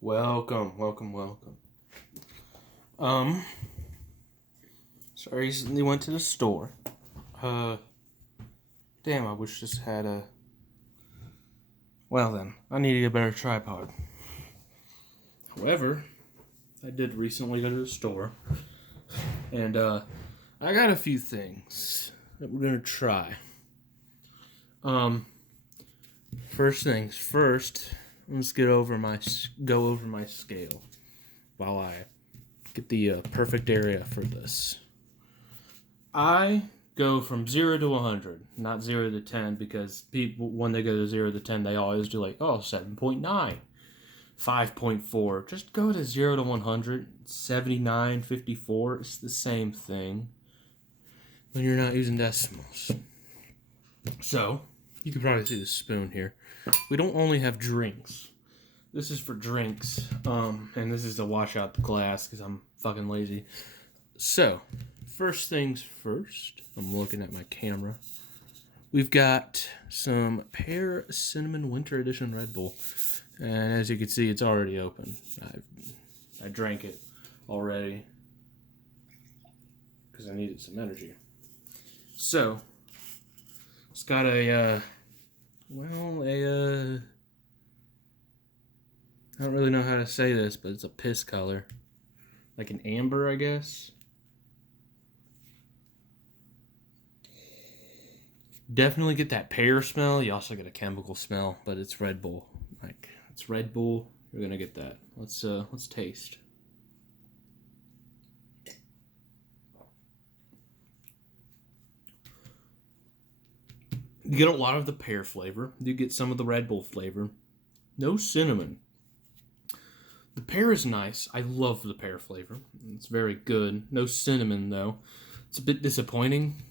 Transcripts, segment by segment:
Welcome, welcome, welcome. Um, so I recently went to the store. Uh, Damn, I wish this had a. Well then, I need to get a better tripod. However, I did recently go to the store, and I got a few things that we're gonna try. Um, First things first, let's go over my scale while I get the perfect area for this. I go from 0 to 100, not 0 to 10, because people, when they go to 0 to 10, they always do 7.9, 5.4. Just go to 0 to 100, 79, 54. It's the same thing when you're not using decimals. So, you can probably see the spoon here. We don't only have drinks. This is for drinks, and this is to wash out the glass because I'm fucking lazy. So, first things first, I'm looking at my camera. We've got some pear cinnamon winter edition Red Bull, and as you can see, it's already open. I drank it already because I needed some energy. So, it's got I don't really know how to say this, but it's a piss color. Like an amber, I guess. Definitely get that pear smell. You also get a chemical smell, but it's Red Bull. Like, it's Red Bull. You're gonna get that. Let's taste. You get a lot of the pear flavor. You get some of the Red Bull flavor. No cinnamon. The pear is nice. I love the pear flavor. It's very good. No cinnamon, though. It's a bit disappointing.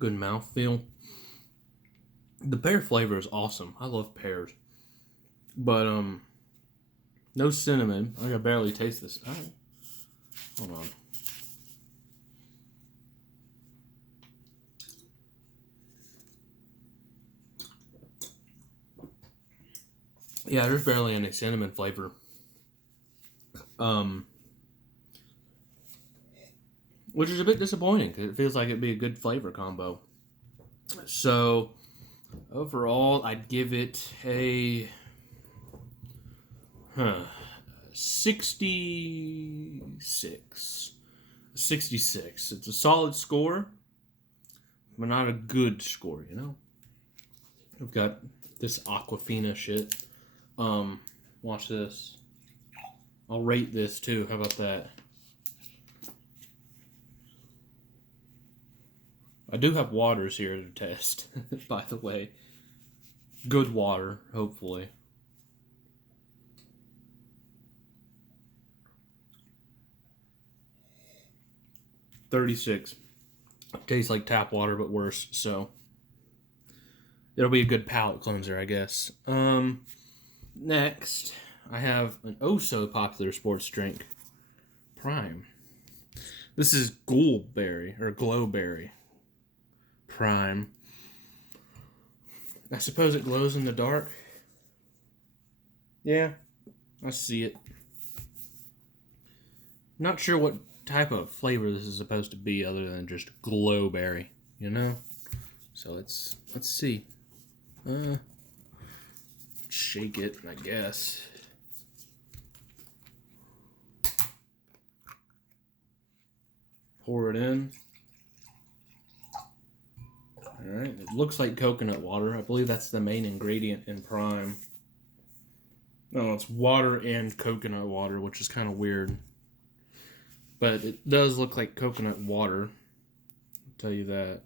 Good mouthfeel. The pear flavor is awesome. I love pears. But, no cinnamon. I can barely taste this. Right. Hold on. Yeah, there's barely any cinnamon flavor. Which is a bit disappointing because it feels like it'd be a good flavor combo. So, overall, I'd give it a 66. 66. It's a solid score, but not a good score, you know? I've got this Aquafina shit. Watch this. I'll rate this too. How about that? I do have waters here to test, by the way. Good water, hopefully. $36. Tastes like tap water, but worse, so it'll be a good palate cleanser, I guess. Next, I have an oh so popular sports drink, Prime. This is Ghoulberry, or Glowberry. Prime. I suppose it glows in the dark. Yeah, I see it. Not sure what type of flavor this is supposed to be other than just glowberry, you know? So let's see. Shake it, I guess. Pour it in. Alright, it looks like coconut water. I believe that's the main ingredient in Prime. No, it's water and coconut water, which is kind of weird. But it does look like coconut water. I'll tell you that.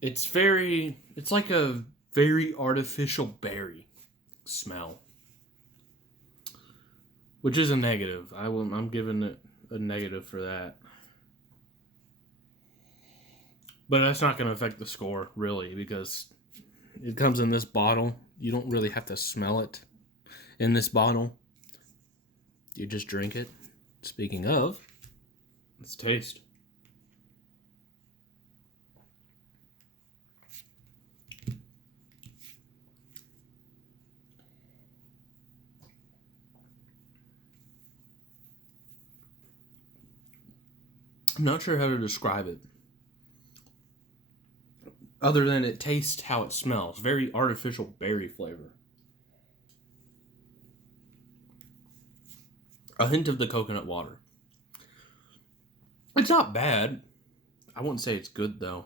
It's like a very artificial berry smell. Which is a negative. I'm giving it a negative for that. But that's not going to affect the score, really, because it comes in this bottle. You don't really have to smell it. in this bottle. You just drink it. Speaking of, let's taste. I'm not sure how to describe it, other than it tastes how it smells. Very artificial berry flavor. A hint of the coconut water. It's not bad. I wouldn't say it's good though.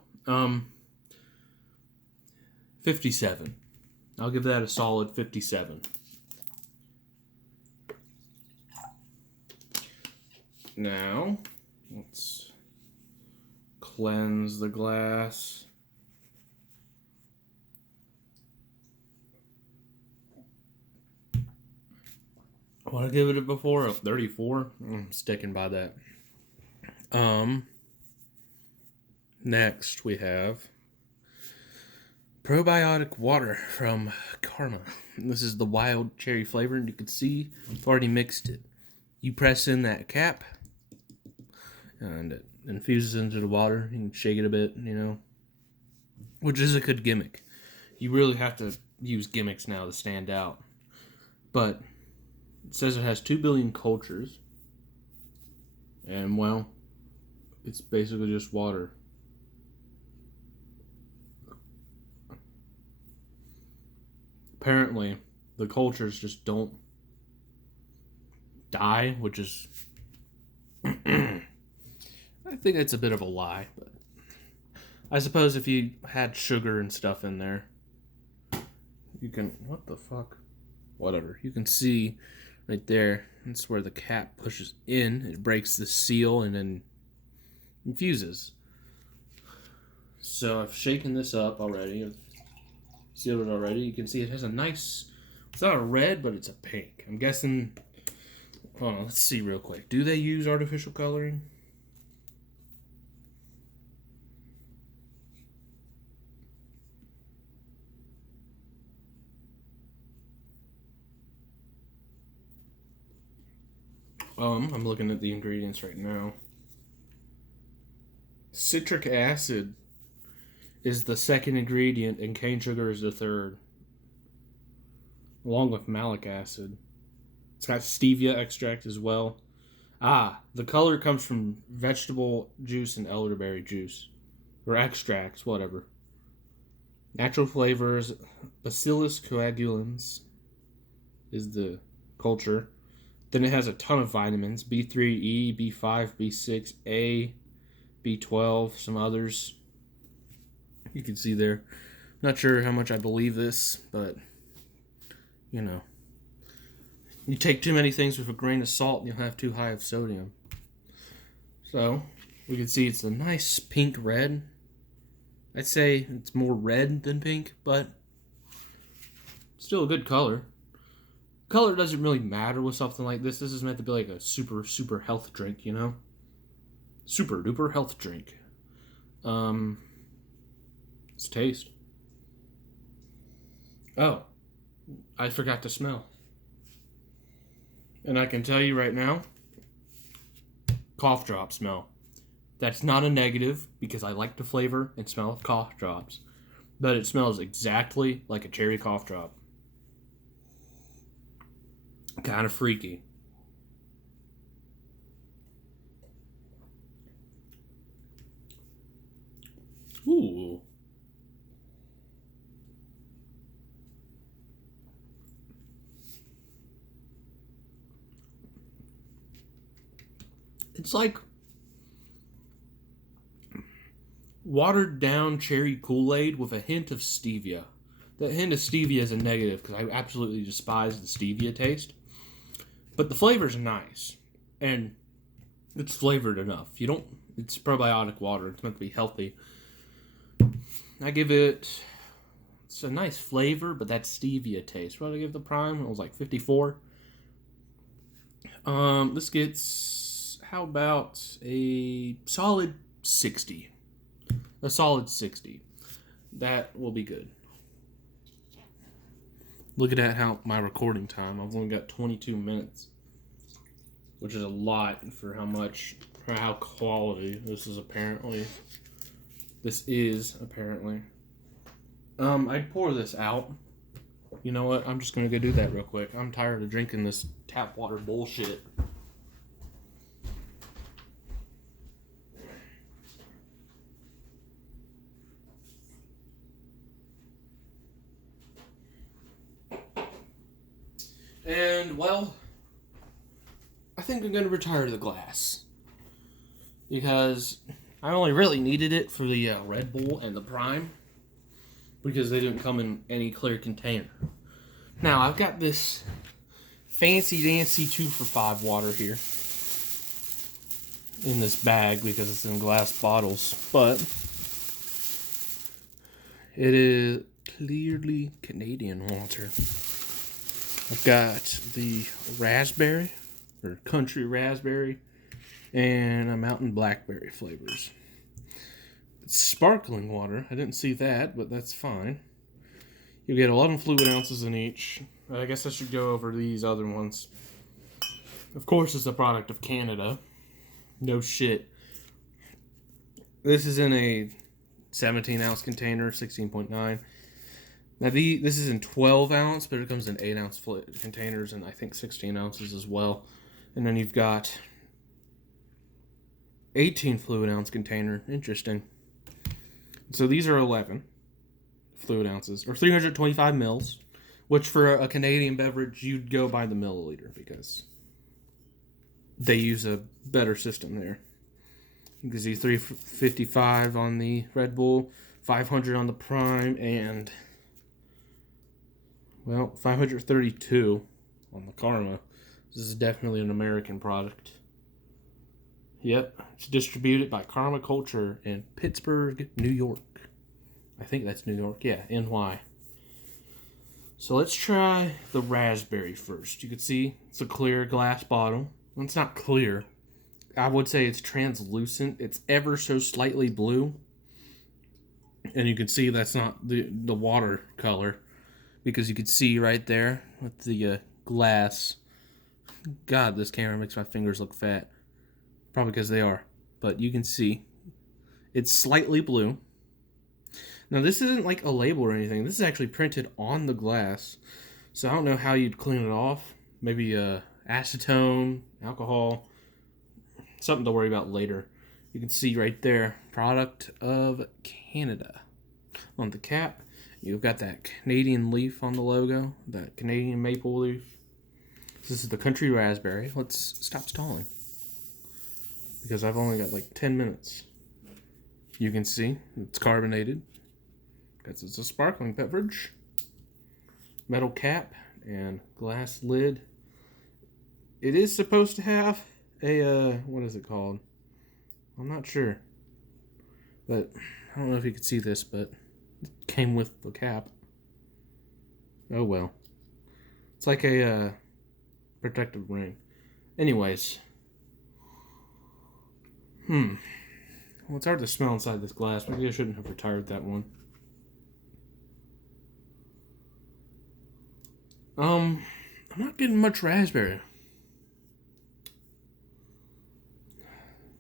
57. I'll give that a solid 57. Now, let's cleanse the glass. What did I give it before? A 34? I'm sticking by that. Next we have probiotic water from Karma. This is the wild cherry flavor, and you can see I've already mixed it. You press in that cap, and it infuses into the water. You can shake it a bit, which is a good gimmick. You really have to use gimmicks now to stand out. But it says it has 2 billion cultures, and well, it's basically just water. Apparently, the cultures just don't die, which is... I think that's a bit of a lie, but I suppose if you had sugar and stuff in there, you can... What the fuck? Whatever. You can see right there, that's where the cap pushes in. It breaks the seal and then infuses. So I've shaken this up already. I've sealed it already. You can see it has a nice... It's not a red, but it's a pink. I'm guessing... Hold on, let's see real quick. Do they use artificial coloring? I'm looking at the ingredients right now. Citric acid is the second ingredient, and cane sugar is the third, along with malic acid. It's got stevia extract as well. The color comes from vegetable juice and elderberry juice, or extracts, whatever. Natural flavors, Bacillus coagulans is the culture. Then it has a ton of vitamins, B3, E, B5, B6, A, B12, some others. You can see there. Not sure how much I believe this, but, you take too many things with a grain of salt and you'll have too high of sodium. So, we can see it's a nice pink red. I'd say it's more red than pink, but still a good color. Color doesn't really matter with something like this. This is meant to be like a super, super health drink, Super duper health drink. Let's taste. Oh, I forgot to smell. And I can tell you right now, cough drop smell. That's not a negative, because I like the flavor and smell of cough drops. But it smells exactly like a cherry cough drop. Kind of freaky. Ooh. It's like watered down cherry Kool-Aid with a hint of stevia. That hint of stevia is a negative because I absolutely despise the stevia taste. But the flavor's nice. And it's flavored enough. It's probiotic water. It's meant to be healthy. I give it's a nice flavor, but that stevia taste. What did I give the prime? It was like 54. This gets, how about a solid 60? A solid 60. That will be good. Look at that, how my recording time. I've only got 22 minutes, which is a lot for how quality this is apparently. I'd pour this out. You know what? I'm just gonna go do that real quick. I'm tired of drinking this tap water bullshit. And, well, I think I'm going to retire the glass. Because I only really needed it for the Red Bull and the Prime. Because they didn't come in any clear container. Now, I've got this fancy-dancy 2-for-5 water here. In this bag because it's in glass bottles. But it is clearly Canadian water. I've got the raspberry, or country raspberry, and a mountain blackberry flavors. It's sparkling water. I didn't see that, but that's fine. You get 11 fluid ounces in each. I guess I should go over these other ones. Of course, it's a product of Canada. No shit. This is in a 17-ounce container, 16.9. Now, this is in 12 ounce, but it comes in 8 ounce containers and I think 16 ounces as well. And then you've got 18 fluid ounce container. Interesting. So these are 11 fluid ounces, or 325 mils, which for a Canadian beverage, you'd go by the milliliter because they use a better system there. You can see 355 on the Red Bull, 500 on the Prime, and... well, 532 on the Karma. This is definitely an American product. Yep, it's distributed by Karma Culture in Pittsburgh, New York. I think that's New York. Yeah, NY. So let's try the raspberry first. You can see it's a clear glass bottle. Well, it's not clear. I would say it's translucent. It's ever so slightly blue. And you can see that's not the water color. Because you could see right there with the glass. God, this camera makes my fingers look fat. Probably because they are. But you can see it's slightly blue. Now, this isn't like a label or anything. This is actually printed on the glass. So I don't know how you'd clean it off. Maybe acetone, alcohol. Something to worry about later. You can see right there. Product of Canada. On the cap. You've got that Canadian leaf on the logo, that Canadian maple leaf. This is the country raspberry. Let's stop stalling. Because I've only got like 10 minutes. You can see it's carbonated. Because it's a sparkling beverage. Metal cap and glass lid. It is supposed to have a, what is it called? I'm not sure. But I don't know if you could see this, but came with the cap. Oh well. It's like a protective ring. Anyways. Well, it's hard to smell inside this glass. Maybe I shouldn't have retired that one. I'm not getting much raspberry.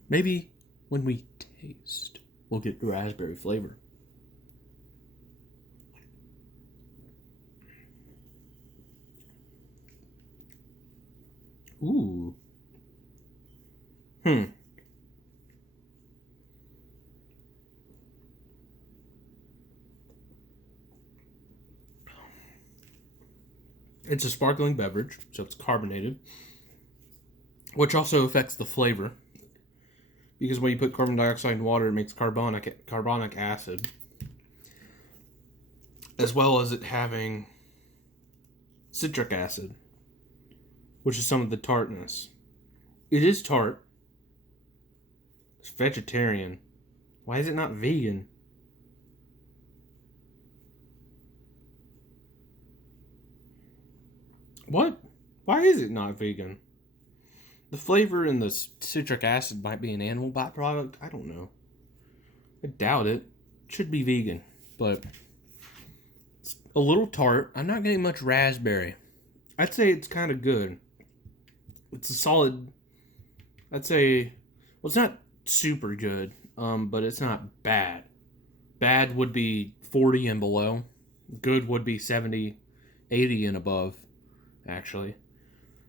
Maybe when we taste, we'll get the raspberry flavor. Ooh. It's a sparkling beverage, so it's carbonated, which also affects the flavor. Because when you put carbon dioxide in water, it makes carbonic acid. As well as it having citric acid, which is some of the tartness. It is tart. It's vegetarian. Why is it not vegan? What? Why is it not vegan? The flavor in the citric acid might be an animal byproduct. I don't know. I doubt it. It should be vegan, but it's A little tart. I'm not getting much raspberry. I'd say it's kind of good. It's a solid. I'd say, well, it's not super good, but it's not bad. Bad would be 40 and below. Good would be 70, 80 and above, actually.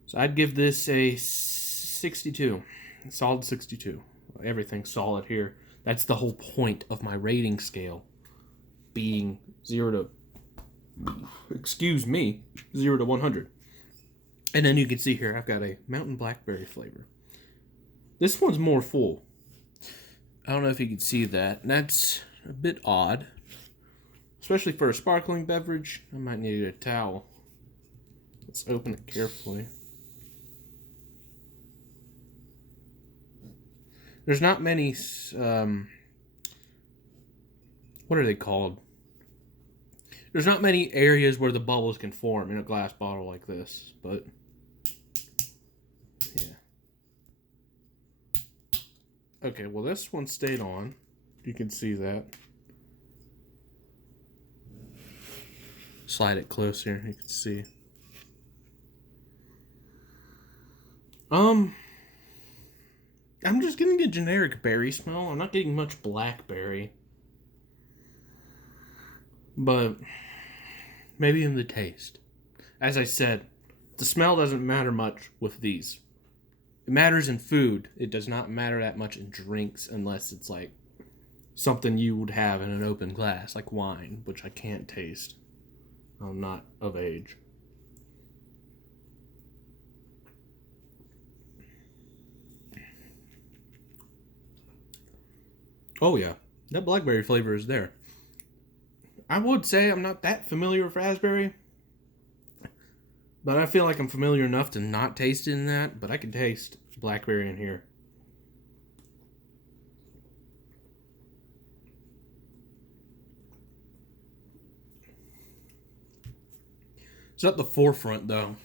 So I'd give this a 62. Solid 62. Everything's solid here. That's the whole point of my rating scale. Being 0 to 100. And then you can see here, I've got a mountain blackberry flavor. This one's more full. I don't know if you can see that. That's a bit odd. Especially for a sparkling beverage. I might need a towel. Let's open it carefully. There's not many, what are they called? There's not many areas where the bubbles can form in a glass bottle like this, but yeah. Okay, well this one stayed on. You can see that. Slide it closer, you can see. I'm just getting a generic berry smell. I'm not getting much blackberry. But maybe in the taste. As I said, the smell doesn't matter much with these. It matters in food. It does not matter that much in drinks unless it's like something you would have in an open glass, like wine, which I can't taste. I'm not of age. Oh yeah, that blackberry flavor is there. I would say I'm not that familiar with raspberry, but I feel like I'm familiar enough to not taste it in that, but I can taste blackberry in here. It's not the forefront, though.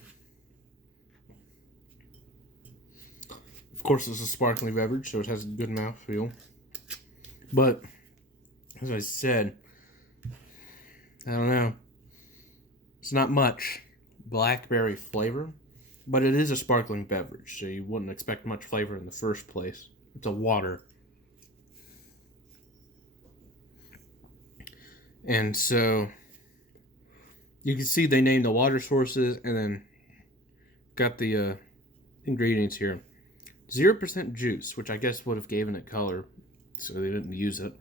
Of course, it's a sparkling beverage, so it has a good mouthfeel. But, as I said, I don't know. It's not much blackberry flavor, but it is a sparkling beverage, so you wouldn't expect much flavor in the first place. It's a water. And so, you can see they named the water sources and then got the ingredients here. 0% juice, which I guess would have given it color, so they didn't use it.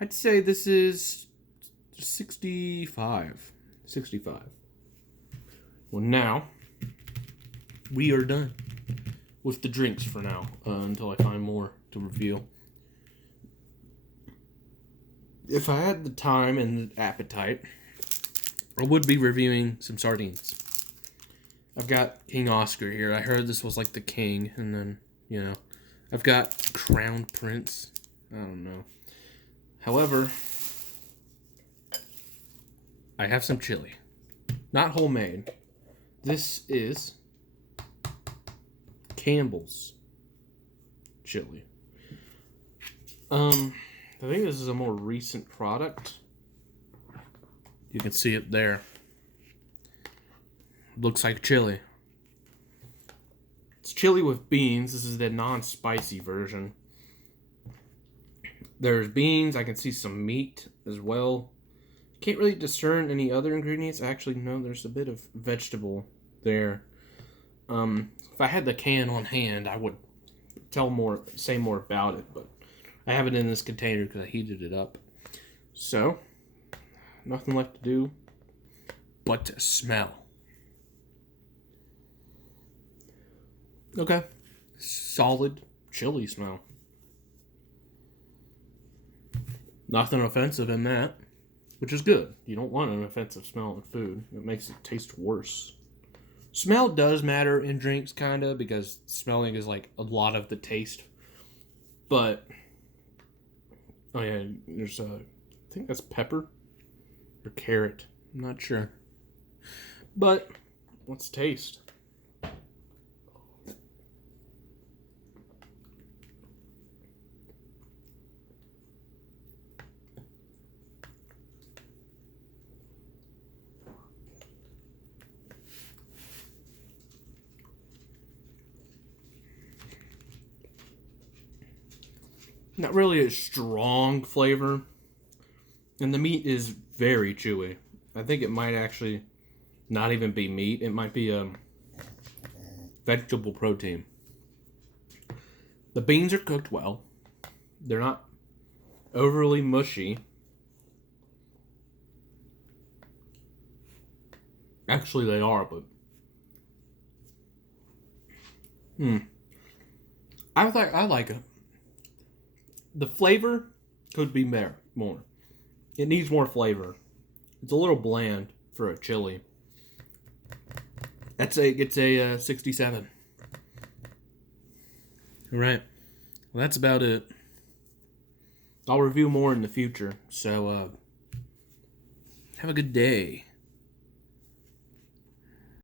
I'd say this is 65. 65. Well, now, we are done with the drinks for now, until I find more to reveal. If I had the time and the appetite, I would be reviewing some sardines. I've got King Oscar here. I heard this was like the king, and then, I've got Crown Prince. I don't know. However, I have some chili. Not homemade. This is Campbell's chili. I think this is a more recent product. You can see it there. Looks like chili. It's chili with beans. This is the non-spicy version. There's beans. I can see some meat as well. Can't really discern any other ingredients. Actually, no, there's a bit of vegetable there. If I had the can on hand, I would say more about it, but I have it in this container because I heated it up. So, nothing left to do but to smell. Okay. Solid chili smell. Nothing offensive in that, which is good. You don't want an offensive smell in food. It makes it taste worse. Smell does matter in drinks, kind of, because smelling is like a lot of the taste. But, oh yeah, there's I think that's pepper or carrot. I'm not sure. But, let's taste. Not really a strong flavor. And the meat is very chewy. I think it might actually not even be meat. It might be a vegetable protein. The beans are cooked well. They're not overly mushy. Actually, they are, but I like it. The flavor could be more. It needs more flavor. It's a little bland for a chili. It's a 67. All right. Well, that's about it. I'll review more in the future. So have a good day.